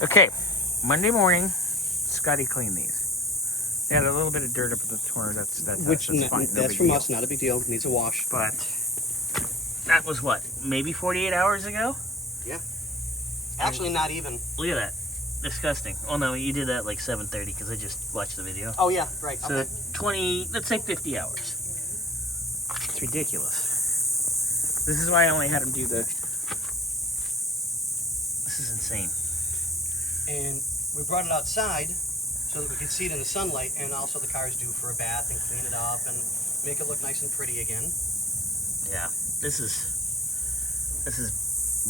Okay, Monday morning, Scotty cleaned these. They had a little bit of dirt up in the corner. That's fine. No that's big from deal. us, not a big deal. Needs a wash. But that was what, maybe 48 hours ago? Yeah. Actually, not even. Look at that. Disgusting. Oh no, you did that like 7:30 because I just watched the video. Oh yeah, right. So Okay. 20, let's say 50 hours. It's ridiculous. This is why I only had him do the. This is insane. And we brought it outside so that we could see it in the sunlight, and also the car's due for a bath and clean it up and make it look nice and pretty again. Yeah, this is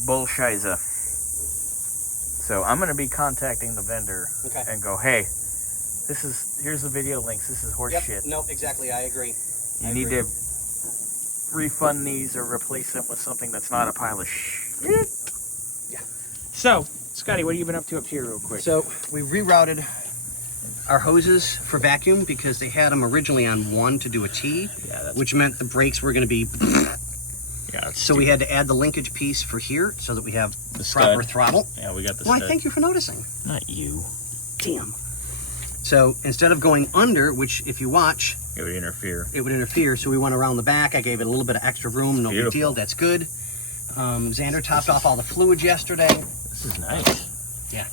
bullshiza. So I'm gonna be contacting the vendor and go, hey, here's the video links. This is horse shit. No, exactly. I agree. You need to refund these or replace them with something that's not a pile of shit. Yeah. So, Scotty, what have you been up to here real quick? So we rerouted our hoses for vacuum because they had them originally on one to do a T, which meant the brakes were going to be. Yeah. So we had to add the linkage piece for here so that we have the proper throttle. Yeah, we got the Well, stud. I thank you for noticing. Not you. Damn. So instead of going under, which if you watch, It would interfere. So we went around the back. I gave it a little bit of extra room. No big deal. That's good. Xander topped off all the fluids yesterday. This is nice. Yeah.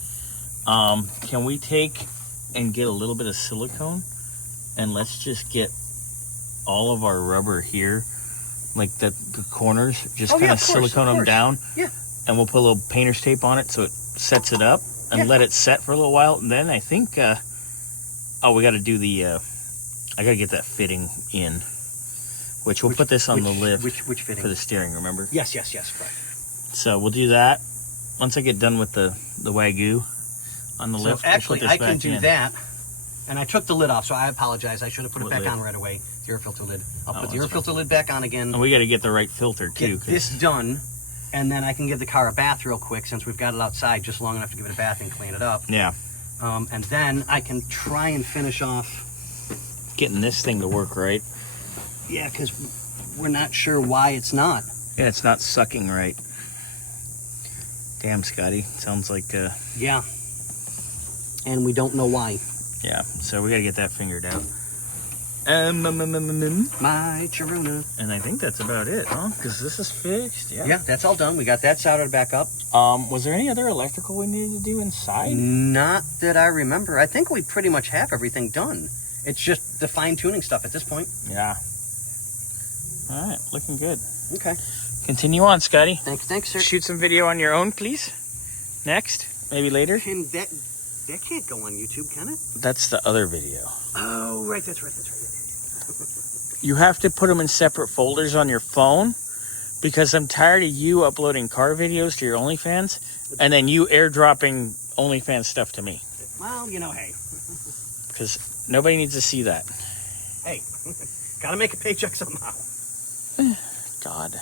Can we take and get a little bit of silicone and let's just get all of our rubber here, like the corners, just kind of silicone them down. Yeah. And we'll put a little painter's tape on it so it sets it up and let it set for a little while. And then I think, we got to do the, I got to get that fitting in, which we'll put this on the lift. Which fitting? For the steering, remember? Yes. Right. So we'll do that. Once I get done with the Wagyu on the lift, actually, we'll put this I can back do in. that. And I took the lid off, so I apologize. I should have put it What back lid? on right away. The air filter lid. I'll put the that's air filter lid back on again. And we got to get the right filter too. Get this done, and then I can give the car a bath real quick since we've got it outside just long enough to give it a bath and clean it up. Yeah. And then I can try and finish off. Getting this thing to work right. Yeah, because we're not sure why it's not. Yeah, it's not sucking right. Damn, Scotty. Sounds like, Yeah. And we don't know why. yeah, so we got to get that figured out. My Chiruna. And I think that's about it, huh? Because this is fixed. Yeah. Yeah, that's all done. We got that soldered back up. Was there any other electrical we needed to do inside? Not that I remember. I think we pretty much have everything done. It's just the fine-tuning stuff at this point. Yeah. All right, looking good. Okay. Continue on, Scotty. Thanks, sir. Shoot some video on your own, please. Next, maybe later. Can that can't go on YouTube, can it? That's the other video. Oh, right. That's right. You have to put them in separate folders on your phone because I'm tired of you uploading car videos to your OnlyFans and then you airdropping OnlyFans stuff to me. Well, hey. Because nobody needs to see that. Hey, gotta make a paycheck somehow. God.